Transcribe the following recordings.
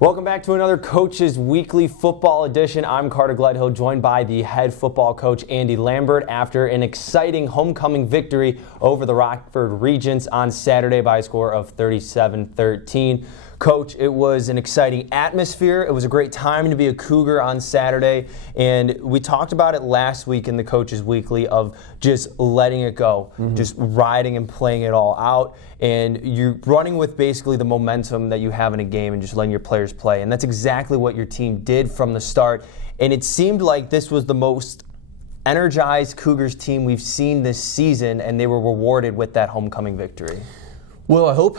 Welcome back to another Coach's Weekly Football Edition. I'm Carter Gledhill, joined by the head football coach, Andy Lambert, after an exciting homecoming victory over the Rockford Regents on Saturday by a score of 37-13. Coach, it was an exciting atmosphere. It was a great time to be a Cougar on Saturday, and we talked about it last week in the Coach's Weekly of just letting it go, just riding and playing it all out, and you're running with basically the momentum that you have in a game and just letting your players play, and that's exactly what your team did from the start, and it seemed like this was the most energized Cougars team we've seen this season, and they were rewarded with that homecoming victory. Well, I hope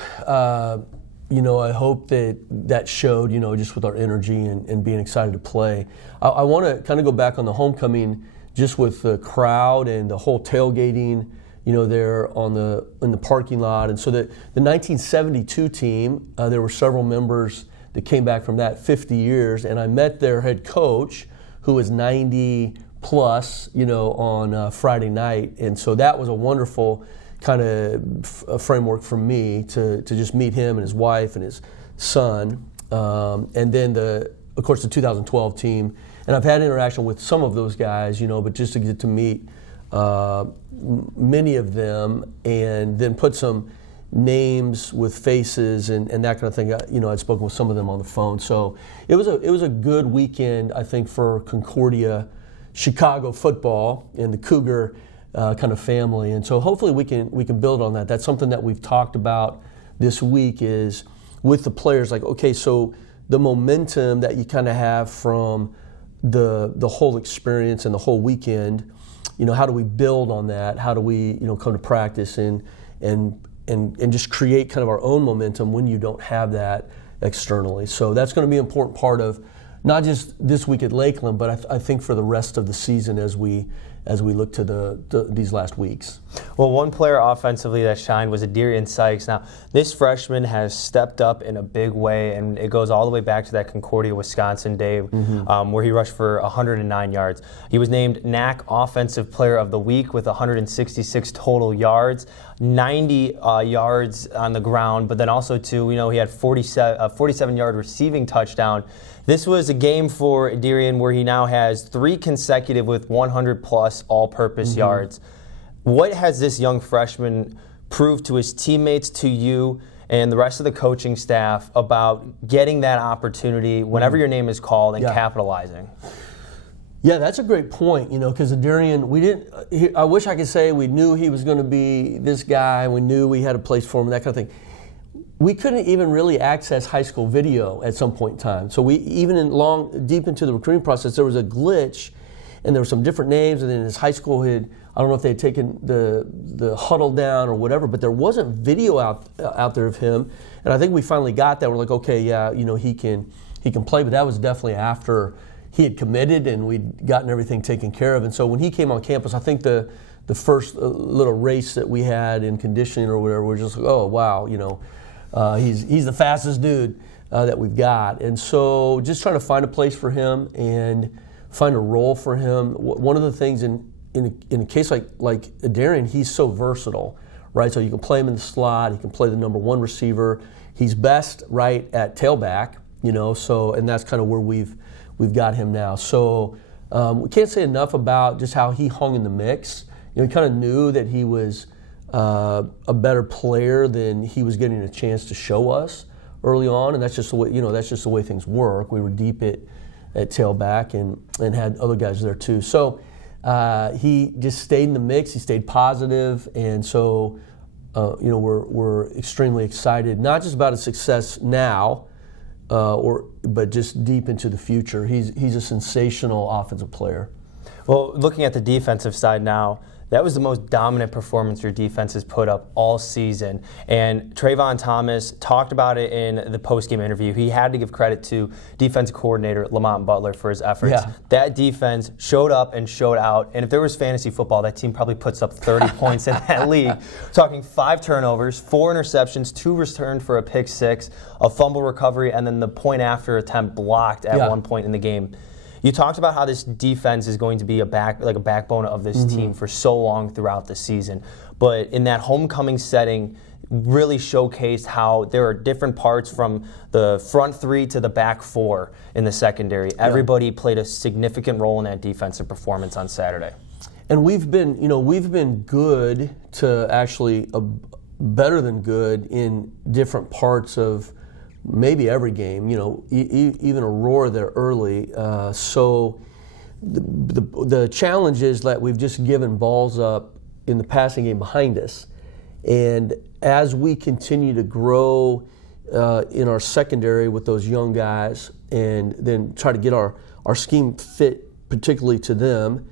I hope that showed, just with our energy and being excited to play. I want to kind of go back on the homecoming, just with the crowd and the whole tailgating, there in the parking lot. And so the 1972 team, there were several members that came back from that 50 years, and I met their head coach, who was 90 plus, on Friday night. And so that was a wonderful kind of a framework for me to just meet him and his wife and his son. And then, of course, the 2012 team. And I've had interaction with some of those guys, but just to get to meet many of them and then put some names with faces and that kind of thing. I'd spoken with some of them on the phone. So it was a good weekend, I think, for Concordia, Chicago football and the Cougar kind of family, and so hopefully we can build on that. That's something that we've talked about this week is with the players. Like, okay, so the momentum that you kind of have from the whole experience and the whole weekend, how do we build on that? How do we come to practice and just create kind of our own momentum when you don't have that externally? So that's going to be an important part of not just this week at Lakeland, but I think for the rest of the season as we look to these last weeks. Well, one player offensively that shined was E'derian Sykes. Now, this freshman has stepped up in a big way, and it goes all the way back to that Concordia, Wisconsin day where he rushed for 109 yards. He was named NACC Offensive Player of the Week with 166 total yards, 90 yards on the ground, but then also, too, he had a 47-yard receiving touchdown. This was a game for E'derian where he now has 3 consecutive with 100-plus all-purpose yards. What has this young freshman proved to his teammates, to you, and the rest of the coaching staff about getting that opportunity whenever your name is called and capitalizing? Yeah, that's a great point, because E'derian, I wish I could say we knew he was going to be this guy, we knew we had a place for him, that kind of thing. We couldn't even really access high school video at some point in time. So deep into the recruiting process, there was a glitch, and there were some different names, and then his high school I don't know if they had taken the huddle down or whatever, but there wasn't video out there of him. And I think we finally got that. We're like, okay, yeah, he can play, but that was definitely after he had committed and we'd gotten everything taken care of. And so when he came on campus, I think the first little race that we had in conditioning or whatever, we're just like, oh wow, he's the fastest dude that we've got. And so just trying to find a place for him and find a role for him. One of the things in a case like E'derian, he's so versatile, right? So you can play him in the slot, he can play the number 1 receiver. He's best right at tailback, so, and that's kind of where we've got him now. So we can't say enough about just how he hung in the mix. We kind of knew that he was a better player than he was getting a chance to show us early on, and that's just the way things work. We were deep at tailback and had other guys there too. So he just stayed in the mix. He stayed positive, and so we're extremely excited, not just about his success now, but just deep into the future. He's a sensational offensive player. Well, looking at the defensive side now, that was the most dominant performance your defense has put up all season. And Trayvon Thomas talked about it in the postgame interview. He had to give credit to defensive coordinator Lamont Butler for his efforts. Yeah. That defense showed up and showed out. And if there was fantasy football, that team probably puts up 30 points in that league. We're talking 5 turnovers, 4 interceptions, 2 returned for a pick 6, a fumble recovery, and then the point after attempt blocked at one point in the game. You talked about how this defense is going to be a backbone of this team for so long throughout the season. But in that homecoming setting, really showcased how there are different parts from the front three to the back four in the secondary. Everybody played a significant role in that defensive performance on Saturday. And we've been good to actually better than good in different parts of maybe every game. Even Aurora there early. So the challenge is that we've just given balls up in the passing game behind us, and as we continue to grow in our secondary with those young guys, and then try to get our scheme fit particularly to them.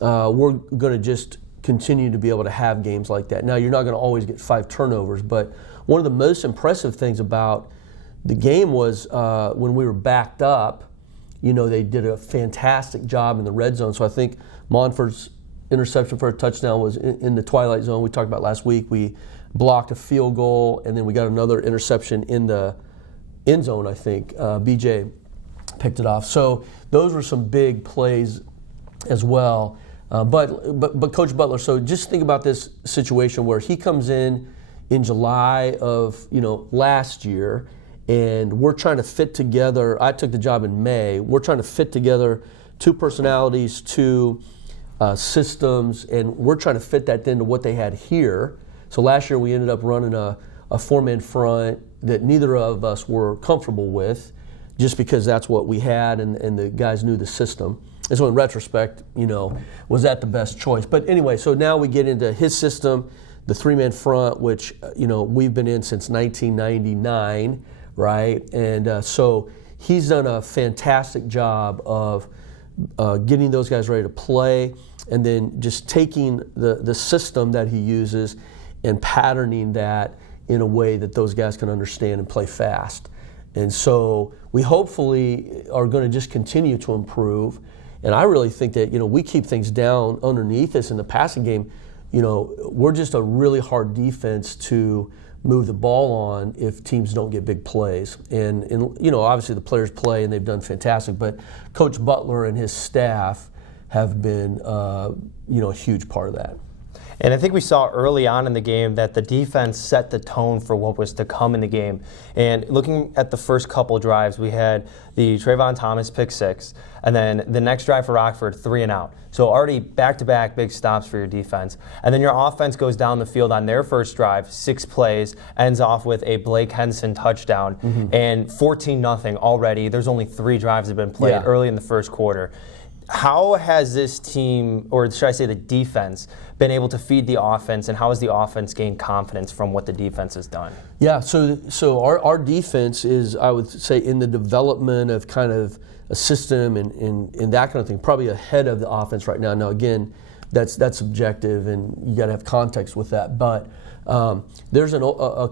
We're going to just continue to be able to have games like that. Now, you're not going to always get 5 turnovers, but one of the most impressive things about the game was when we were backed up, they did a fantastic job in the red zone. So I think Monford's interception for a touchdown was in the twilight zone. We talked about last week. We blocked a field goal, and then we got another interception in the end zone, I think. BJ picked it off. So those were some big plays as well. But Coach Butler, so just think about this situation where he comes in July of last year, and we're trying to fit together. I took the job in May. We're trying to fit together 2 personalities, 2 systems, and we're trying to fit that into what they had here. So last year we ended up running a 4-man front that neither of us were comfortable with, just because that's what we had, and the guys knew the system. And so in retrospect, was that the best choice? But anyway, so now we get into his system, the 3-man front, which we've been in since 1999, right? And so he's done a fantastic job of getting those guys ready to play, and then just taking the system that he uses and patterning that in a way that those guys can understand and play fast. And so we hopefully are going to just continue to improve. And I really think that we keep things down underneath us in the passing game. We're just a really hard defense to move the ball on if teams don't get big plays. And obviously the players play and they've done fantastic, but Coach Butler and his staff have been a huge part of that. And I think we saw early on in the game that the defense set the tone for what was to come in the game. And looking at the first couple drives, we had the Trayvon Thomas pick 6, and then the next drive for Rockford, 3 and out. So already back-to-back big stops for your defense. And then your offense goes down the field on their first drive, 6 plays, ends off with a Blake Henson touchdown, and 14-0 already. There's only 3 drives that have been played early in the first quarter. How has this team, or should I say the defense, been able to feed the offense, and how has the offense gained confidence from what the defense has done? Yeah, so our defense is, I would say, in the development of kind of a system and that kind of thing, probably ahead of the offense right now. Now, again, that's subjective, and you got to have context with that. But there's a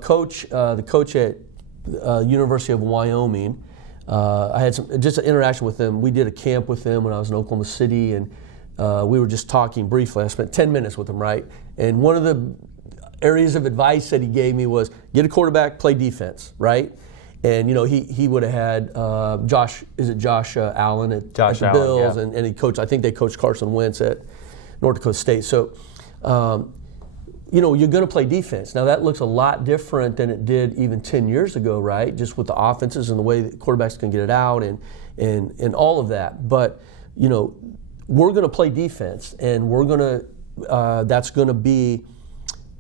coach, the coach at University of Wyoming. I had just an interaction with them. We did a camp with them when I was in Oklahoma City, and we were just talking briefly. I spent 10 minutes with him, right? And one of the areas of advice that he gave me was get a quarterback, play defense, right? And he would have had Josh Allen at the Bills, and he coached. I think they coached Carson Wentz at North Dakota State. So you're going to play defense. Now, that looks a lot different than it did even 10 years ago, right? Just with the offenses and the way that quarterbacks can get it out and all of that. But, we're going to play defense, and we're going to that's going to be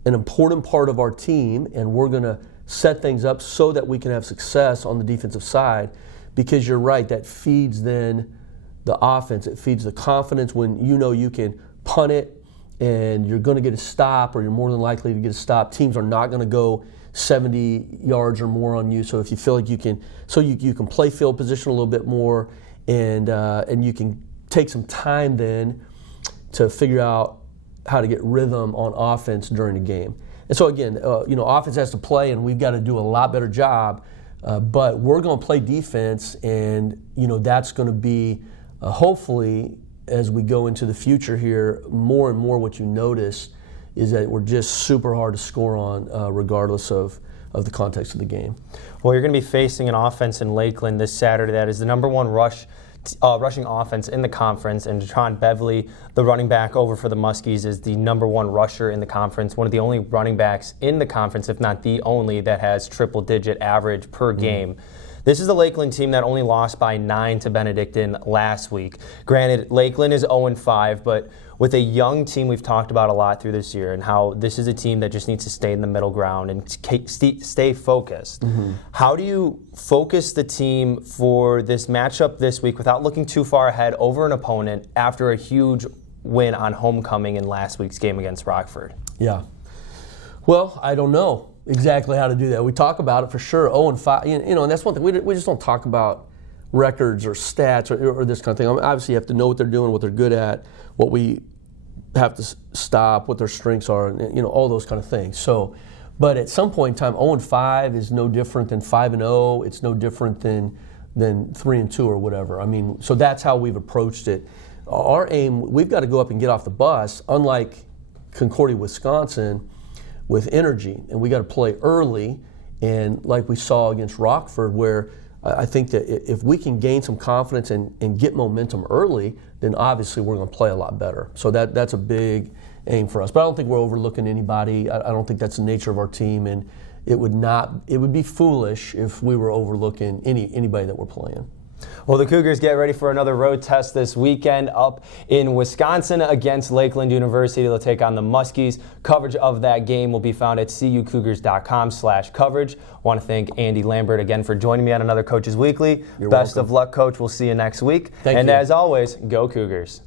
an important part of our team, and we're going to set things up so that we can have success on the defensive side, because you're right, that feeds then the offense. It feeds the confidence when you can punt it, and you're going to get a stop, or you're more than likely to get a stop. Teams are not going to go 70 yards or more on you. So if you feel like you can play field position a little bit more, and you can take some time then to figure out how to get rhythm on offense during the game. And so again, offense has to play, and we've got to do a lot better job. But we're going to play defense, and that's going to be hopefully, as we go into the future here, more and more what you notice is that we're just super hard to score on, regardless of the context of the game. Well, you're going to be facing an offense in Lakeland this Saturday that is the #1 rush rushing offense in the conference, and Detron Beverly, the running back over for the Muskies, is the #1 rusher in the conference, one of the only running backs in the conference, if not the only, that has triple-digit average per game. This is the Lakeland team that only lost by 9 to Benedictine last week. Granted, Lakeland is 0-5, but with a young team we've talked about a lot through this year and how this is a team that just needs to stay in the middle ground and stay focused. How do you focus the team for this matchup this week without looking too far ahead over an opponent after a huge win on homecoming in last week's game against Rockford? Yeah. Well, I don't know exactly how to do that. We talk about it for sure, 0-5, and that's one thing. We just don't talk about records or stats or this kind of thing. I mean, obviously, you have to know what they're doing, what they're good at, what we have to stop, what their strengths are, and all those kind of things. So, but at some point in time, 0-5 is no different than 5-0. It's no different than 3-2 or whatever. I mean, so that's how we've approached it. Our aim, we've got to go up and get off the bus, unlike Concordia, Wisconsin, with energy, and we got to play early, and like we saw against Rockford, where I think that if we can gain some confidence and get momentum early, then obviously we're going to play a lot better. So that's a big aim for us. But I don't think we're overlooking anybody. I don't think that's the nature of our team, and it would be foolish if we were overlooking anybody that we're playing. Well, the Cougars get ready for another road test this weekend up in Wisconsin against Lakeland University. They'll take on the Muskies. Coverage of that game will be found at cucougars.com/coverage. I want to thank Andy Lambert again for joining me on another Coaches Weekly. You're Best welcome. of luck, Coach. We'll see you next week. Thank you. And as always, go Cougars.